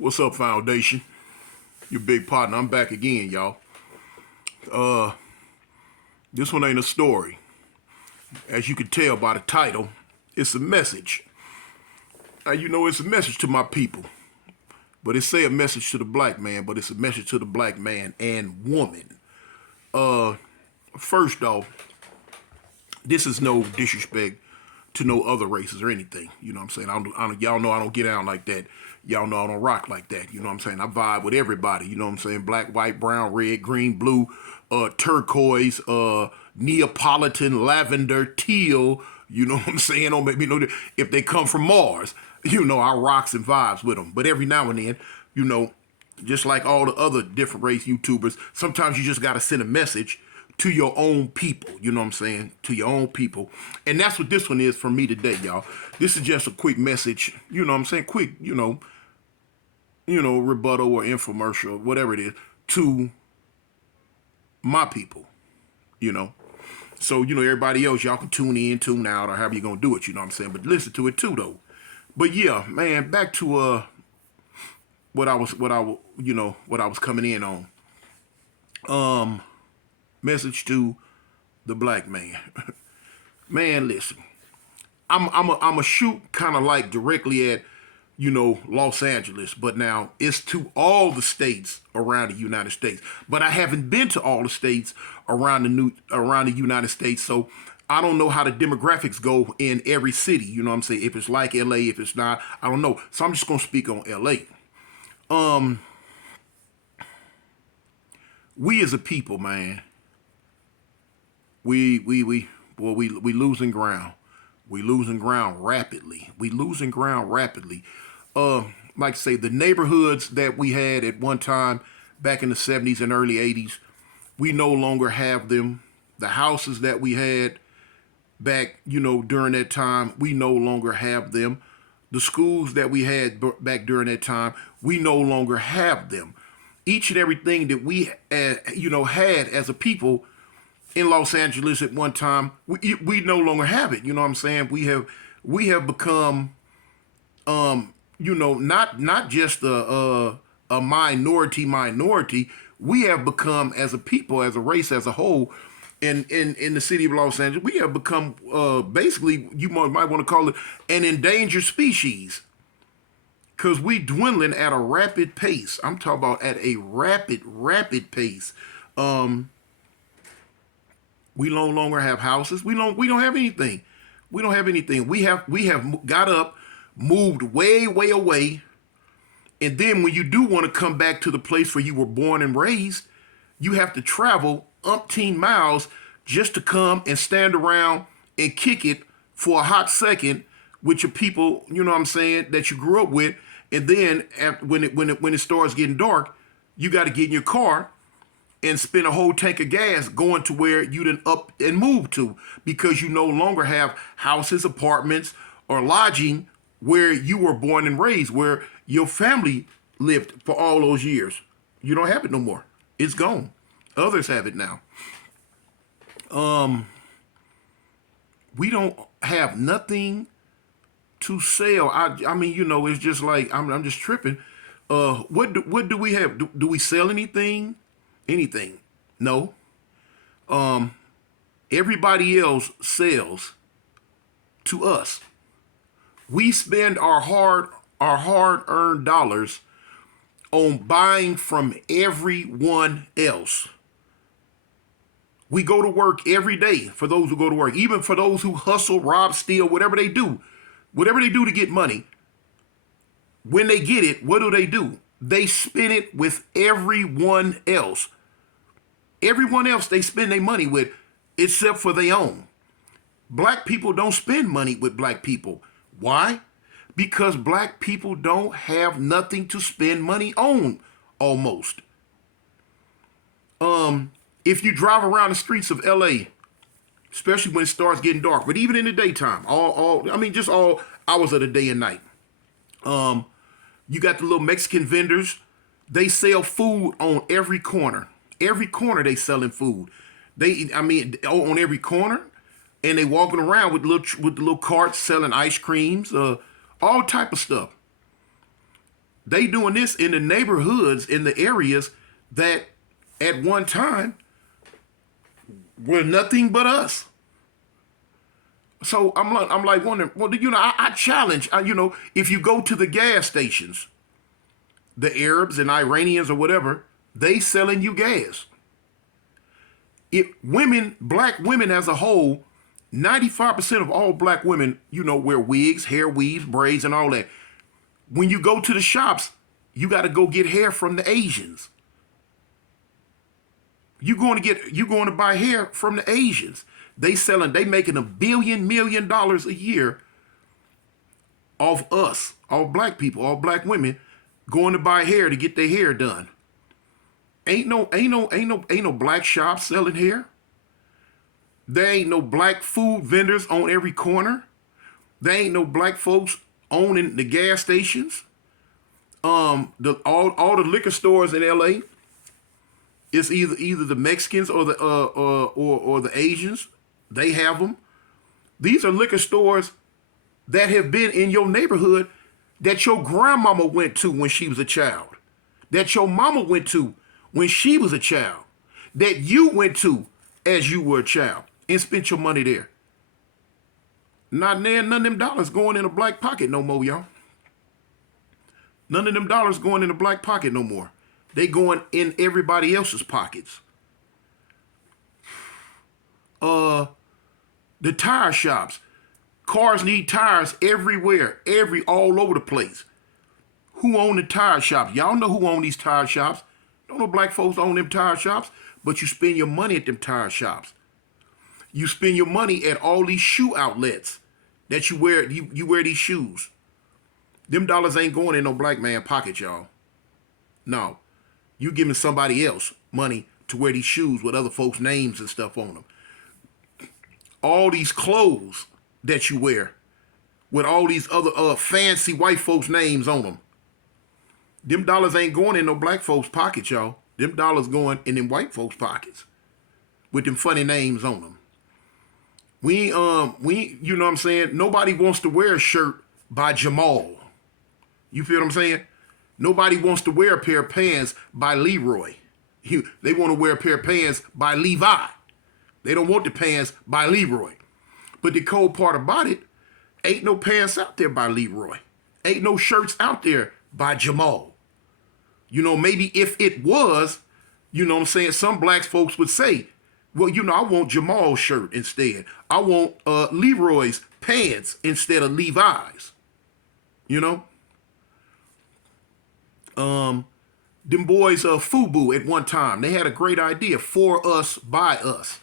What's up, Foundation? Your big partner. I'm back again, y'all. This one ain't a story. As you can tell by the title, it's a message. Now, it's a message to my people. But it say a message to the black man, but it's a message to the black man and woman. First off, this is no disrespect to no other races or anything. You know what I'm saying? Y'all know I don't get out like that. Y'all know I don't rock like that. You know what I'm saying? I vibe with everybody. You know what I'm saying? Black, white, brown, red, green, blue, turquoise, Neapolitan, lavender, teal. You know what I'm saying? Don't make me know that if they come from Mars. I rocks and vibes with them. But every now and then, just like all the other different race YouTubers, sometimes you just got to send a message to your own people, you know what I'm saying? To your own people. And that's what this one is for me today, y'all. This is just a quick message, you know what I'm saying? Quick, rebuttal or infomercial, whatever it is, to my people, So, everybody else, y'all can tune in, tune out, or however you're going to do it, you know what I'm saying? But listen to it too, though. But yeah, man, back to what I was coming in on. Message to the black man. Man, listen. I'm a shoot kind of like directly at, Los Angeles, but now it's to all the states around the United States. But I haven't been to all the states around the United States, so I don't know how the demographics go in every city. You know what I'm saying? If it's like LA, if it's not, I don't know. So I'm just gonna speak on LA. We as a people, man. We losing ground. We losing ground rapidly. We losing ground rapidly. Like I say, the neighborhoods that we had at one time back in the 70s and early 80s, we no longer have them. The houses that we had back, during that time, we no longer have them. The schools that we had back during that time, we no longer have them. Each and everything that we, had as a people in Los Angeles at one time, we no longer have it. You know what I'm saying? We have become, not just a minority. We have become, as a people, as a race, as a whole, in the city of Los Angeles, we have become basically, you might want to call it an endangered species. Because we dwindling at a rapid pace. I'm talking about at a rapid pace. We no longer have houses. We don't have anything. We don't have anything. We have got up, moved way away, and then when you do want to come back to the place where you were born and raised, you have to travel umpteen miles just to come and stand around and kick it for a hot second with your people, you know what I'm saying, that you grew up with, and then when it starts getting dark, you got to get in your car and spend a whole tank of gas going to where you done up and moved to, because you no longer have houses, apartments, or lodging where you were born and raised, where your family lived for all those years. You don't have it no more. It's gone. Others have it now. We don't have nothing to sell. I mean, it's just like I'm just tripping. What do we have? Do we sell anything? Anything? No. Everybody else sells to us. We spend our hard-earned dollars on buying from everyone else. We go to work every day, for those who go to work, even for those who hustle, rob, steal, whatever they do to get money. When they get it, what do? They spend it with everyone else. Everyone else they spend their money with, except for their own. Black people don't spend money with black people. Why? Because black people don't have nothing to spend money on, almost. If you drive around the streets of LA, especially when it starts getting dark, but even in the daytime, just all hours of the day and night. You got the little Mexican vendors. They sell food on every corner. Every corner they selling food. On every corner, and they walking around with the little carts selling ice creams, all type of stuff. They doing this in the neighborhoods, in the areas that at one time were nothing but us. So I'm like wondering, well, I challenge, if you go to the gas stations, the Arabs and Iranians or whatever, they selling you gas. Black women as a whole, 95% of all black women, wear wigs, hair weaves, braids, and all that. When you go to the shops, you got to go get hair from the Asians. You're going to buy hair from the Asians. They making $1 million a year off us, all black people, all black women going to buy hair to get their hair done. Ain't no black shops selling hair. There ain't no black food vendors on every corner. There ain't no black folks owning the gas stations. All the liquor stores in LA, it's either the Mexicans or the Asians. They have them. These are liquor stores that have been in your neighborhood that your grandmama went to when she was a child, that your mama went to when she was a child, that you went to as you were a child and spent your money there. None of them dollars going in a black pocket no more, y'all. None of them dollars going in a black pocket no more. They going in everybody else's pockets. The tire shops. Cars need tires everywhere, all over the place. Who own the tire shops? Y'all know who own these tire shops. Don't know black folks own them tire shops, but you spend your money at them tire shops. You spend your money at all these shoe outlets that you wear. You wear these shoes. Them dollars ain't going in no black man pocket, y'all. No. You giving somebody else money to wear these shoes with other folks' names and stuff on them. All these clothes that you wear with all these other fancy white folks' names on them. Them dollars ain't going in no black folks' pockets, y'all. Them dollars going in them white folks' pockets with them funny names on them. We you know what I'm saying? Nobody wants to wear a shirt by Jamal. You feel what I'm saying? Nobody wants to wear a pair of pants by Leroy. They want to wear a pair of pants by Levi. They don't want the pants by Leroy. But the cold part about it, ain't no pants out there by Leroy. Ain't no shirts out there by Jamal. Maybe if it was, what I'm saying, some black folks would say, well, I want Jamal's shirt instead. I want Leroy's pants instead of Levi's. Them boys FUBU at one time, they had a great idea, for us, by us.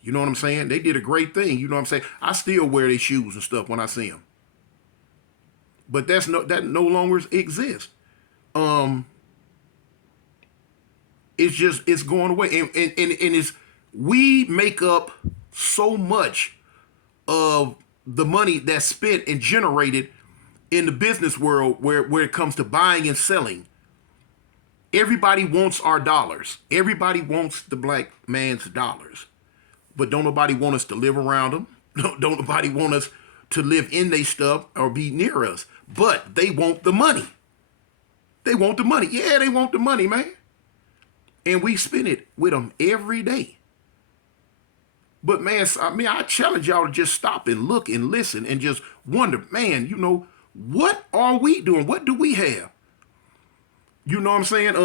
You know what I'm saying? They did a great thing. You know what I'm saying? I still wear their shoes and stuff when I see them. But that no longer exists. It's going away. And it's, we make up so much of the money that's spent and generated in the business world where it comes to buying and selling. Everybody wants our dollars. Everybody wants the black man's dollars. But don't nobody want us to live around them. Don't nobody want us to live in their stuff or be near us. But they want the money. They want the money. Yeah, they want the money, man. And we spend it with them every day. But man, I challenge y'all to just stop and look and listen and just wonder, man, what are we doing? What do we have? You know what I'm saying?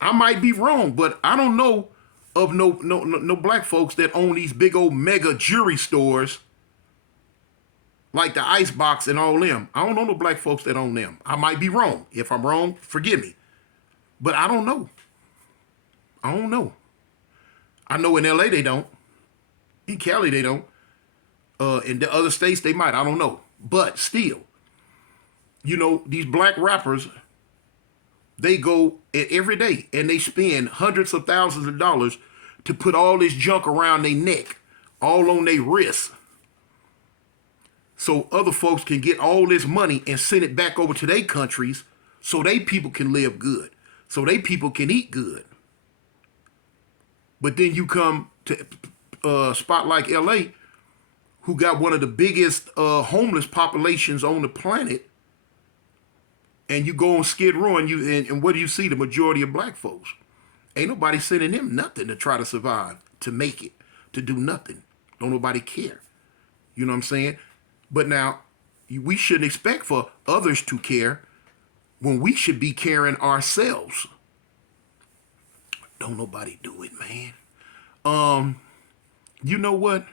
I might be wrong, but I don't know of no black folks that own these big old mega jewelry stores like the Icebox and all them. I don't know no black folks that own them. I might be wrong. If I'm wrong, forgive me. But I don't know. I don't know. I know in LA they don't. In Cali they don't. In the other states they might. I don't know. But still, these black rappers, they go every day and they spend hundreds of thousands of dollars to put all this junk around their neck, all on their wrists, so other folks can get all this money and send it back over to their countries so they people can live good, so they people can eat good. But then you come to a spot like LA, who got one of the biggest homeless populations on the planet, And you go on Skid Row and what do you see? The majority of black folks. Ain't nobody sending them nothing to try to survive, to make it, to do nothing. Don't nobody care. You know what I'm saying? But now, we shouldn't expect for others to care when we should be caring ourselves. Don't nobody do it, man. You know what?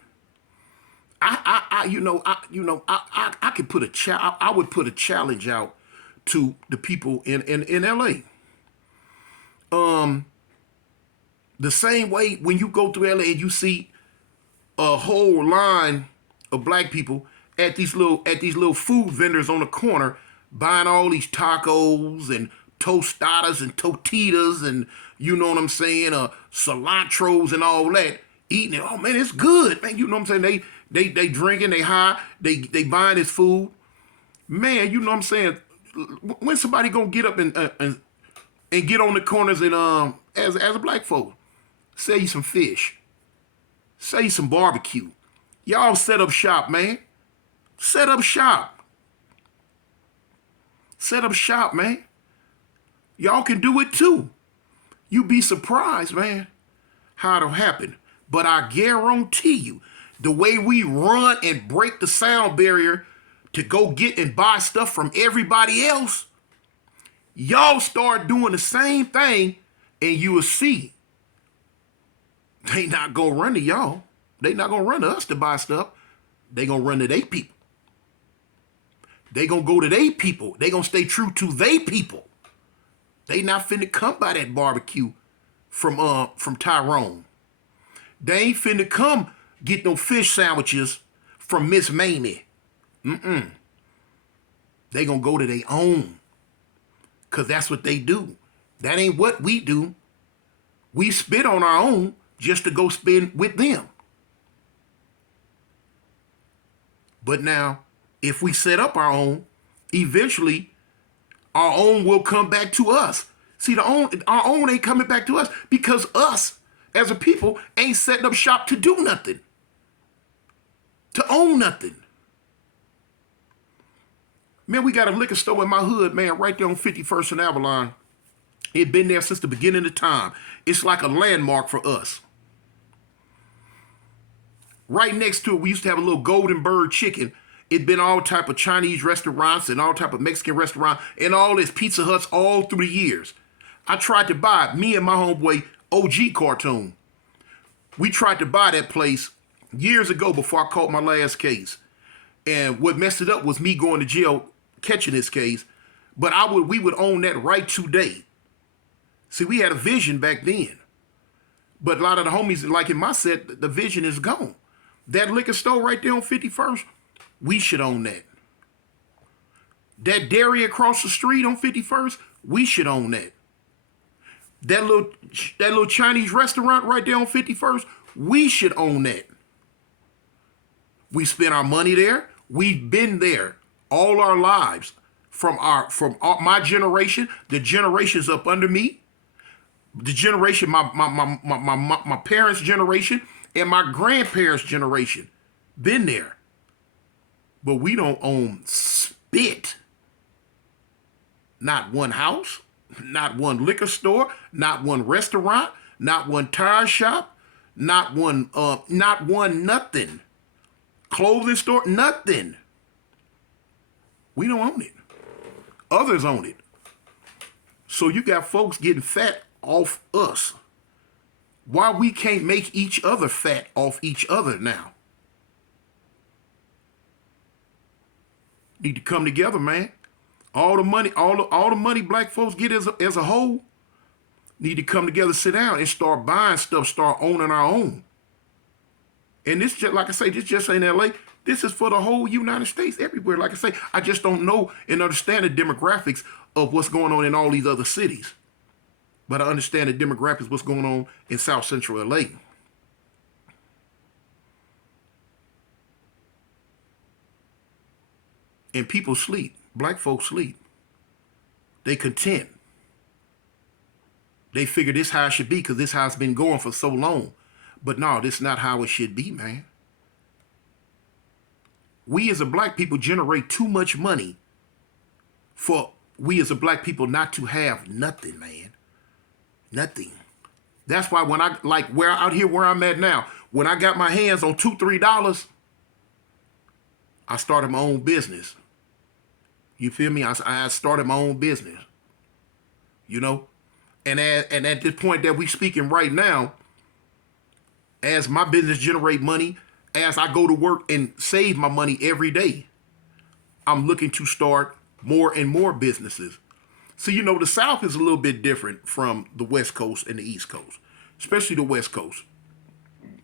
I could put I would put a challenge out to the people in LA. The same way when you go through LA and you see a whole line of black people at these little food vendors on the corner buying all these tacos and tostadas and tortillas and you know what I'm saying, cilantros and all that, eating it. Oh man, it's good, man. You know what I'm saying? They drinking, they high, they buying this food. Man, you know what I'm saying? When somebody gonna get up and get on the corners and as a black folk, sell you some fish, sell you some barbecue. Y'all set up shop, man. Set up shop. Set up shop, man. Y'all can do it too. You be surprised, man, how it'll happen. But I guarantee you, the way we run and break the sound barrier to go get and buy stuff from everybody else, y'all start doing the same thing and you will see they not gonna run to y'all. They not gonna run to us to buy stuff. They gonna run to they people. They gonna go to they people. They gonna stay true to they people. They not finna come by that barbecue from Tyrone. They ain't finna come get no fish sandwiches from Miss Mamie. They gonna go to their own. Cause that's what they do. That ain't what we do. We spit on our own just to go spend with them. But now, if we set up our own, eventually our own will come back to us. See, our own ain't coming back to us because us, as a people, ain't setting up shop to do nothing. To own nothing. Man, we got a liquor store in my hood, man, right there on 51st and Avalon. It been there since the beginning of time. It's like a landmark for us. Right next to it, we used to have a little Golden Bird Chicken. It'd been all type of Chinese restaurants and all type of Mexican restaurants and all this Pizza Huts all through the years. I tried to buy it, me and my homeboy OG Cartoon. We tried to buy that place years ago before I caught my last case. And what messed it up was me going to jail catching this case. But we would own that right today. See, we had a vision back then. But a lot of the homies, like in my set, the vision is gone. That liquor store right there on 51st, we should own that. That dairy across the street on 51st, we should own that. That little Chinese restaurant right there on 51st, we should own that. We spend our money there. We've been there all our lives. From my generation, the generations up under me, the generation, my parents' generation, and my grandparents' generation, been there. But we don't own spit. Not one house, not one liquor store, not one restaurant, not one tire shop, not one nothing. Clothing store, nothing. We don't own it. Others own it. So you got folks getting fat off us. Why we can't make each other fat off each other now? Need to come together, man. All the money, all the money black folks get as a whole, need to come together, sit down, and start buying stuff, start owning our own. And this just, like I say, this just ain't LA. This is for the whole United States, everywhere. Like I say, I just don't know and understand the demographics of what's going on in all these other cities. But I understand the demographics of what's going on in South Central LA. And people sleep. Black folks sleep. They content. They figure this how it should be because this how it's been going for so long. But no, this is not how it should be, man. We as a black people generate too much money for we as a black people not to have nothing, man. Nothing. That's why when I, like where out here where I'm at now, when I got my hands on $2, $3, I started my own business. You feel me? I started my own business. You know? And at this point that we speaking right now, as my business generate money, as I go to work and save my money every day, I'm looking to start more and more businesses. So, you know, the South is a little bit different from the West Coast and the East Coast, especially the West Coast.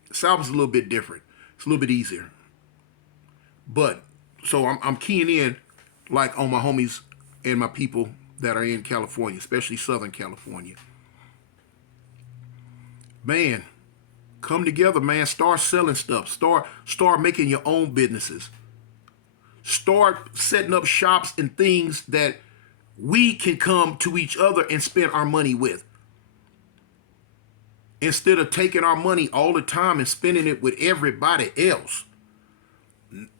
The South is a little bit different. It's a little bit easier. But, so I'm keying in like on my homies and my people that are in California, especially Southern California. Man, come together, man. Start selling stuff. Start making your own businesses. Start setting up shops and things that we can come to each other and spend our money with. Instead of taking our money all the time and spending it with everybody else.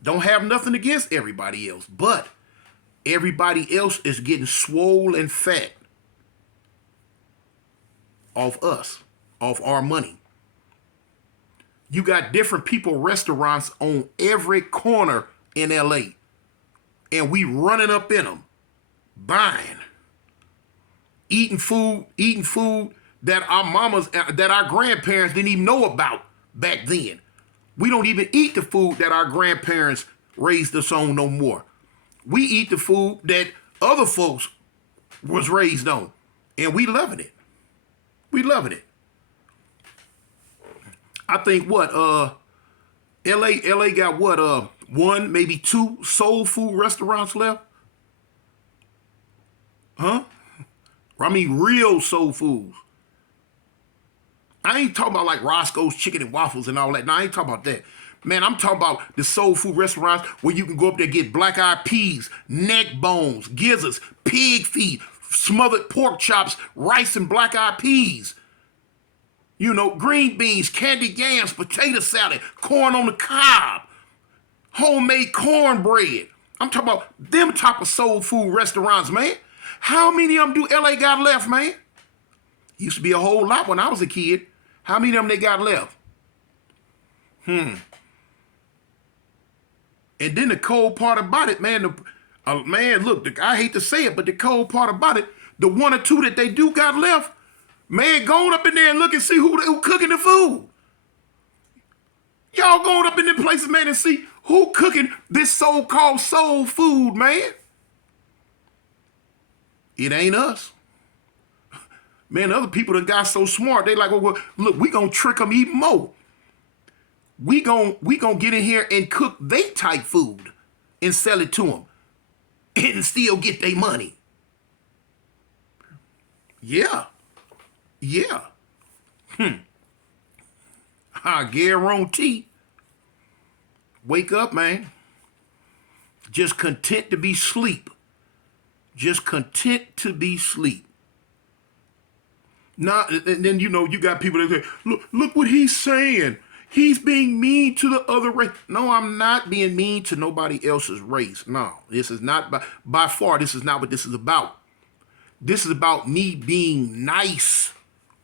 Don't have nothing against everybody else, but everybody else is getting swole and fat off us, off our money. You got different people, restaurants on every corner in LA, and we running up in them, buying, eating food that our mamas, that our grandparents didn't even know about back then. We don't even eat the food that our grandparents raised us on no more. We eat the food that other folks was raised on, and we loving it. We loving it. I think what LA got what one, maybe two soul food restaurants left? Huh? I mean real soul foods. I ain't talking about like Roscoe's Chicken and Waffles and all that. No, I ain't talking about that. Man, I'm talking about the soul food restaurants where you can go up there and get black-eyed peas, neck bones, gizzards, pig feet, smothered pork chops, rice and black-eyed peas. You know, green beans, candied yams, potato salad, corn on the cob, homemade cornbread. I'm talking about them type of soul food restaurants, man. How many of them do LA got left, man? Used to be a whole lot when I was a kid. How many of them they got left? And then the cold part about it, man, look, I hate to say it, but the cold part about it, the one or two that they do got left, man, going up in there and look and see who cooking the food. Y'all going up in them places, man, and see who cooking this so-called soul food, man. It ain't us. Man, other people that got so smart, they like, well, look, we gonna trick them even more. We gonna get in here and cook they type food and sell it to them and still get their money. Yeah. I guarantee. Wake up, man. Just content to be asleep. Just content to be asleep. Now, and then, you know, you got people that say, look what he's saying. He's being mean to the other race. No, I'm not being mean to nobody else's race. No, this is not, by far, this is not what this is about. This is about me being nice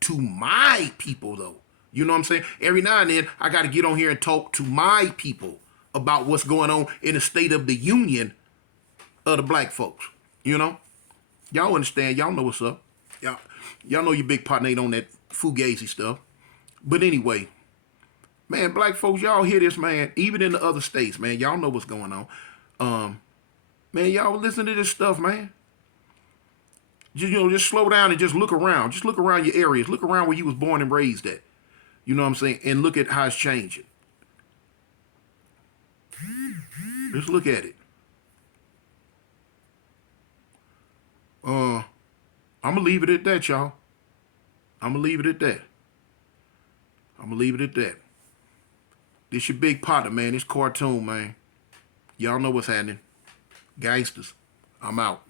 to my people, though. You know what I'm saying? Every now and then, I got to get on here and talk to my people about what's going on in the state of the union of the black folks. You know? Y'all understand. Y'all know what's up. Y'all know your big partner ain't on that fugazi stuff. But anyway, man, black folks, y'all hear this, man. Even in the other states, man, y'all know what's going on. Man, y'all listen to this stuff, man. Just slow down and just look around. Just look around your areas. Look around where you was born and raised at. You know what I'm saying? And look at how it's changing. Just look at it. I'm going to leave it at that, y'all. I'm going to leave it at that. This your big partner, man. This cartoon, man. Y'all know what's happening. Gangsters. I'm out.